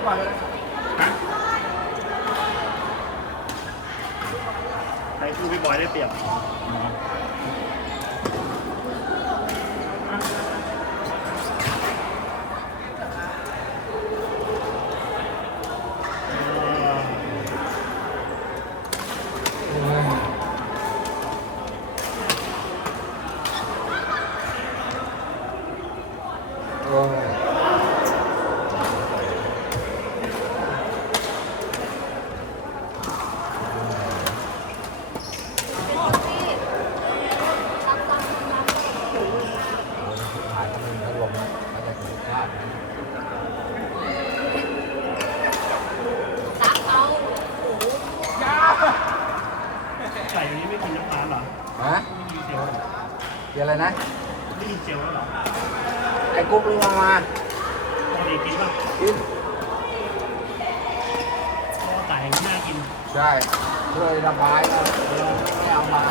พี่บอยฮะใครสู้พี่บอยได้เปรียบโอ้ย หายมันถล่มมาจากที่พลาด ตักเอา ไก่วันนี้ไม่กินน้ำตาลเหรอ ฮะไม่กินเจลเหรอเดี๋ยวอะไรนะไม่กินเจลแล้วเหรอไอ้กุ๊กลุงเอามาปกติกินป่ะกินเพราะว่าไก่อย่างนี้น่ากินใช่ช่วยระบายนะไม่เอามา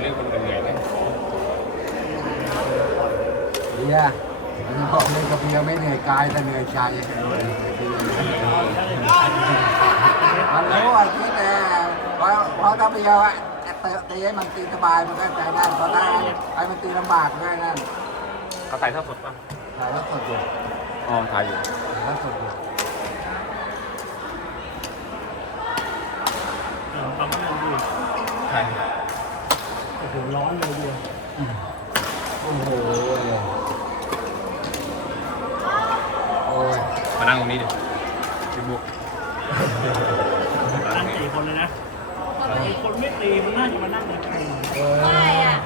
เรื่องคนเป็นไงเนี่ย เบียร์มันบอกเล่นกับเบียร์ไม่เหนื่อยกายแต่เหนื่อยใจมันรู้ว่าคิดแต่เพราะเพราะถ้าเบียอะเตะตีให้มันตีสบายมันก็ใจได้เพราะถ้าให้มันตีลำบากด้วยนั่นเขาถ่ายทอดสดป่ะถ่ายแล้วสดอยู่อ๋อถ่ายอยู่ถ่าสดอยู่ปั๊มน้ำมันดูถ่ายโอ้โหร้อนเลยเดียวโอ้โหโอ้ย มา นั่งตรงนี้ดิพี่บุ๊กตั้งสี่คนเลยนะมีคนไม่ตีมันน่าจะมานั่งในใครเออไม่อะ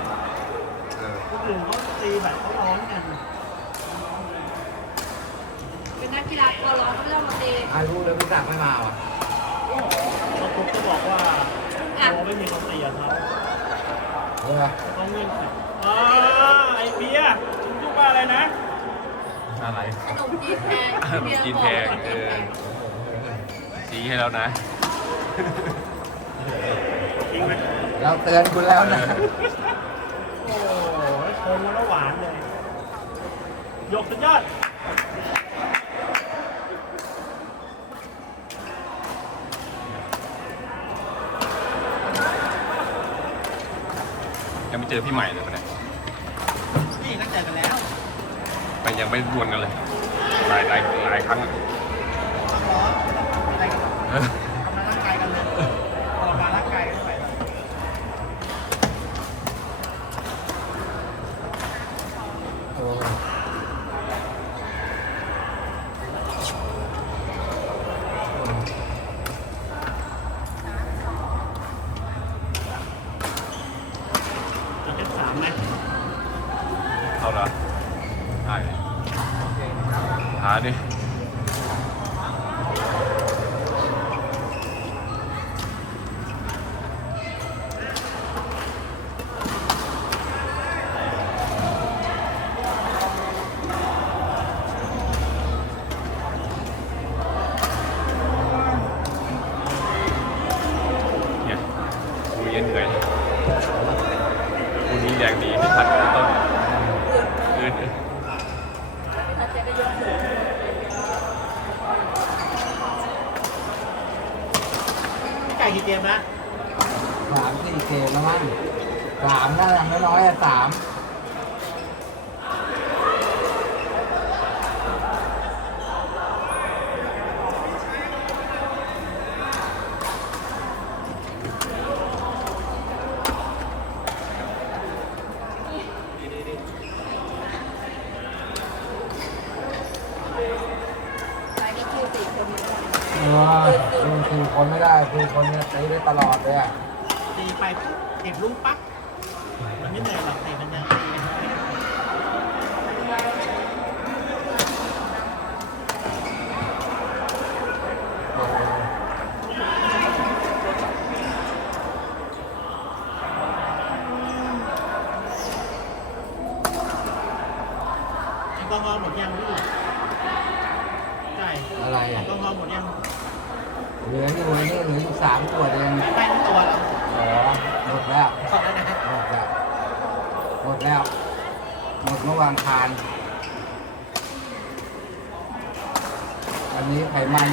เออคนอื่นเขาตีแบบเขาร้อนกัน เป็นนักกีฬาตัวร้อนไม่ต้องมาเตะไอ้รู้เลยพี่ตักไม่มาว่ะเขาทุกก็บอกว่าโอไม่มีคนตีอะครับเออต้องเงื่อนไขอ่าไอเบียร์คุณพูดว่าอะไรนะ อะไรขนมจีนแพงขนมจีนแพงเออชี้ให้แล้วนะจริงไหมเราเตือนคุณแล้วนะ โอ้โหชงแล้วหวานเลย ยกสุดยอดยังไม่เจอพี่ใหม่เลยวันนี้นี่นักเจอกันแล้ว ไป ยังไม่ดวลกันเลยหลายหลายหลายครั้งอะเออกำลังร่างกายกันเลยออกมาร่างกายกันเท่าไหร่ โอ้ย จะเป็นสามไหม เอาละถ่ายดิ หาดิเนี่ยคุยเหนื่อยคุณนี้แรงดีที่ผัดต้นอื่นถ้าเจ๊ กี่เกมนะสามสี่เกมแล้วมั้งสามน่าจะน้อยๆอะสาม คือคนไม่ได้คือคนเนี่ยตีได้ตลอดเลยอะตีไปปุ๊บเก็บลูกปั๊บมันไม่เหนื่อยหรอกเตะมันยังตีกันได้แอลกอฮอล์หมดยังลูกใช่อะไรแออะลกอฮอล์หมดยัง เหลืออยู่นี่เหลืออยู่สามขวดเองไปทั้งตัวแล้วอ๋อหมดแล้วขอแล้วนะหมดแล้วหมดแล้วหมดเมื่อวานทาน อันนี้ไขมัน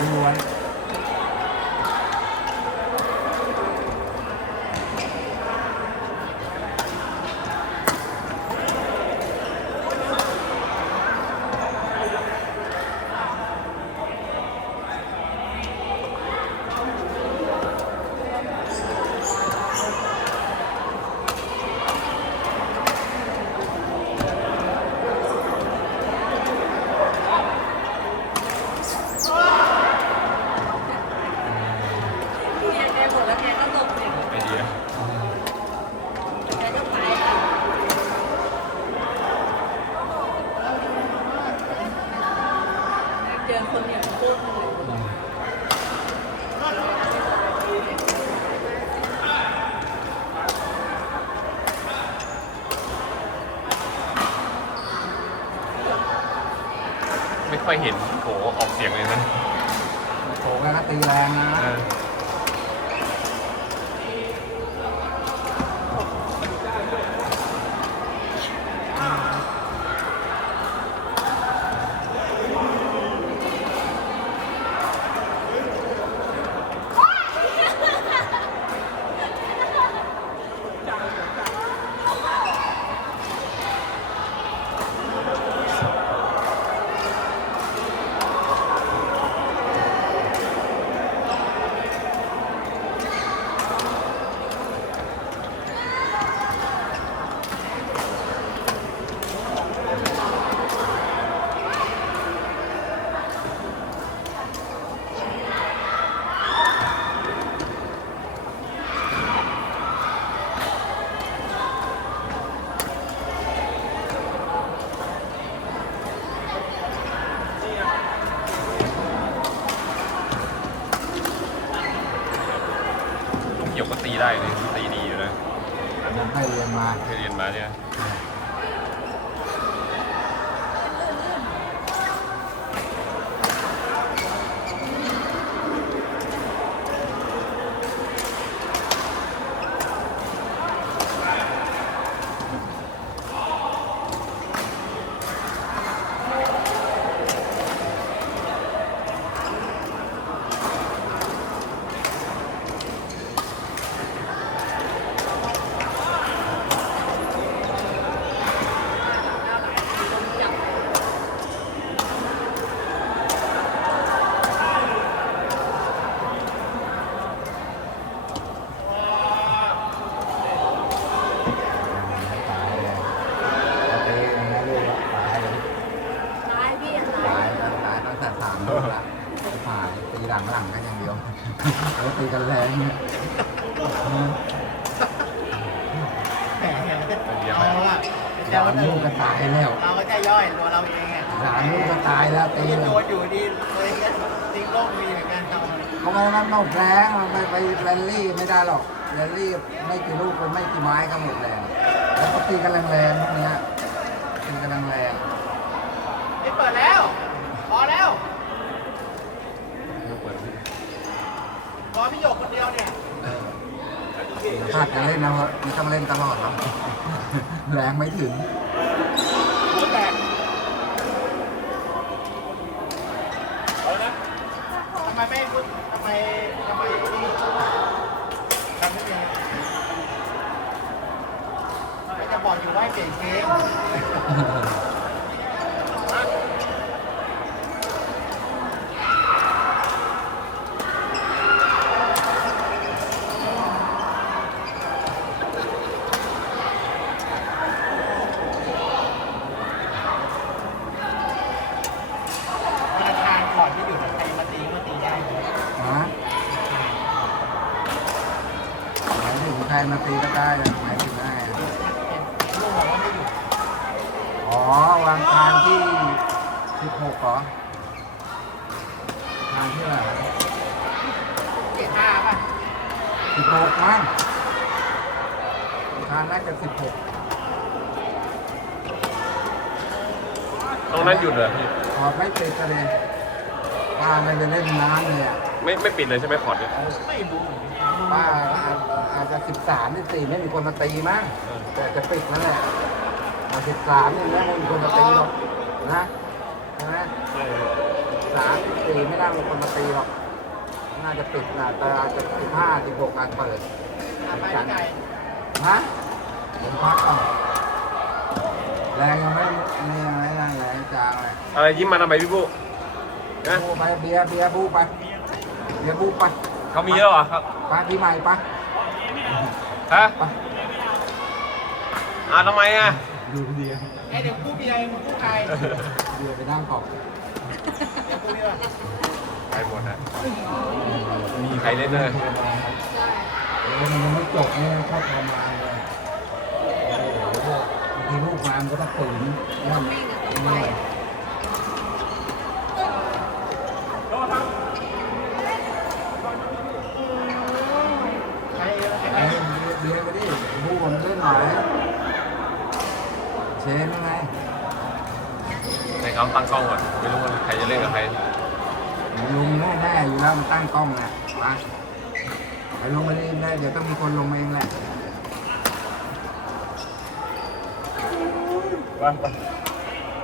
ล้วน เนี่ยแกหมดแล้วแกก็หลบเนี่ย ไอเดีย แกก็ไปแล้วเจอคนเนี่ยโคตรเหนื่อย ไม่ ค่อยเห็นโหออกเสียงเลยนะ โถก็ตีแรงนะ เออ ลูกหยกก็ตีได้เลยตีดีอยู่นะ ผมให้ เคยเรียนมาเนี่ย จับ ตายเลยตีอย่างนี้ลูกตายเลย ตายพี่ตา ตาย ยแล้วตายตั้งแต่สามลูกแล้วหายตีหลังหลังๆกันอย่างเดียวแล้วตีกันแรงเนี่ย แหมเราอะจะ สาม วัน ลู อื่ กนก็ตายแล้วเราก็จะย่อยตัวเราเองไงสามลูกก็ตายแล้วตีที่เลโดยนอยู่ดีเลยก็ทิ้งโลกมีเหมือนกันเราเขาไม่มันหมดแรงมันไปไปแรลลี่ไม่ได้หรอกแรลลี่ไม่กี่ลูกเป็นไม่กี่ไม้ก็หมดแรงแล้วก็ตีกันแรงๆพวกเนี้ยตีกันแรงไม่เปิดแล้ว พอแล้วเปิดพอพี่หยกคนเดียวเนี่ยถ้าจะเล่นนะไม่ต้องเล่นตลอดหรอกแรงไม่ถึง หัวแตกทำไมไม่พูดทำไมทำไมนี่ทำไม่เป็นจะบอกอยู่ว่าเก่งเก่งธนาคารก่อนที่อยู่ในไทยมาตีก็ตีได้ ฮะ ธ ร มาตีก็ได้นะหมายถึงได้อะอ๋อวางทางที่สิบหกเหรอทางที่อะไรเจ็ดห้าป่ะสิบหกมั้งทางน่าจะสิบหกตรงนั้นหยุดเหรอพี่พอไม่ติดกันเลยป้าไม่ไปเล่นน้ำเลยอะไม่ไม่ปิดเลยใช่ไหมพอร์ตเนี่ย ไม่รู้ ป้าอาจอาจจะสิบสามสิบสี่ไม่มีคนมาตีมั้งแต่จะปิดนั่นแหละสิบสามนี่ไม่มีคนมาตีหรอกนะใช่ไหมสามสิบสี่ไม่น่ามีคนมาตีหรอกน่าจะปิดนะแต่อาจจะสิบห้าสิบหกอาจเปิดไปไกลฮะผมพักก่อนแรงยังไม่ไม่ยังไม่นั่นแรงจางเลยอะไรยิ้มมาทำไมพี่ปุ๊นะบูไปเบียร์เบียร์บูไปเบียร์บูไป เขามีเยอะเหรอครับไปที่ใหม่ไปฮะไปอ่าทำไมอะดูเบียร์ไอเดี๋ยวคู่เบียร์มึงคู่ใครเบียร์ไปนั่งก่อนเดี๋ยวคู่เบียร์ไปหมดนะมีใครเล่นเลยเออมันยังไม่จบเนี่ยเข้าทำมาเลยโอ้โหบางทีลูกมามันก็ต้องตื่นนั่นนี่ ใคร ไอ้เบียร์ไปดิบูมันเล่นหน่อยเชนยังไง ต้องตั้งกล้องก่อนไม่รู้ว่าใครจะเล่นกับใครลุงแน่ๆอยู่แล้วมันตั้งกล้องแหละมาไปลงมาดิแม่เดี๋ยวต้องมีคนลงมาเองแหละไป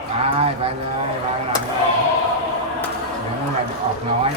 ไปไปเลยไปหลังเลยเดี๋ยวเมื่อไรออกน้อย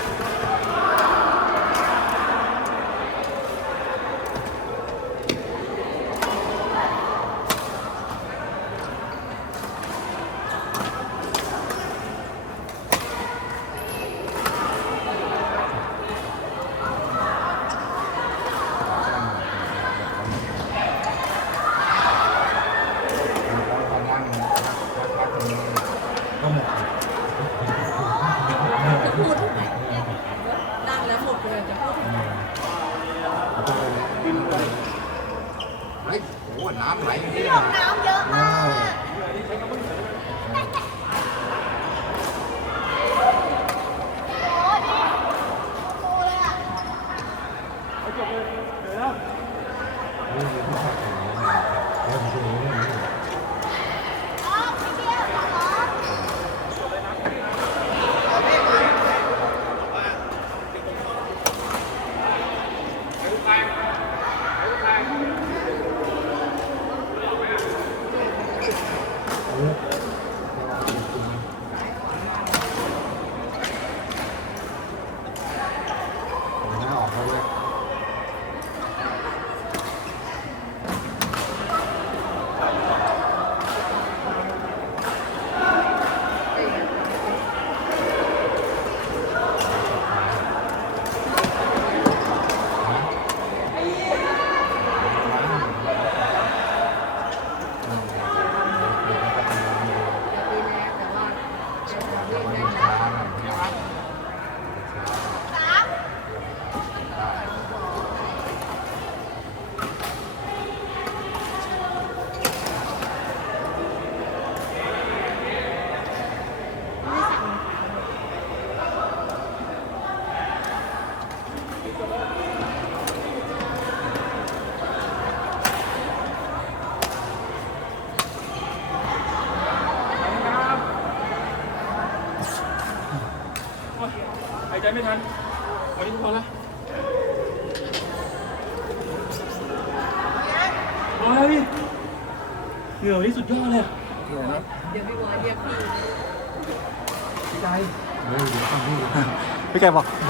หายใจไม่ทันวันนี้พอละโอ้ยเหนื่อยที่สุดยอดเลยเดี๋ยวพี่วอยเรียกพี่พี่ใจเฮ้ยเดี๋ยวต้องพูดพี่แกบอก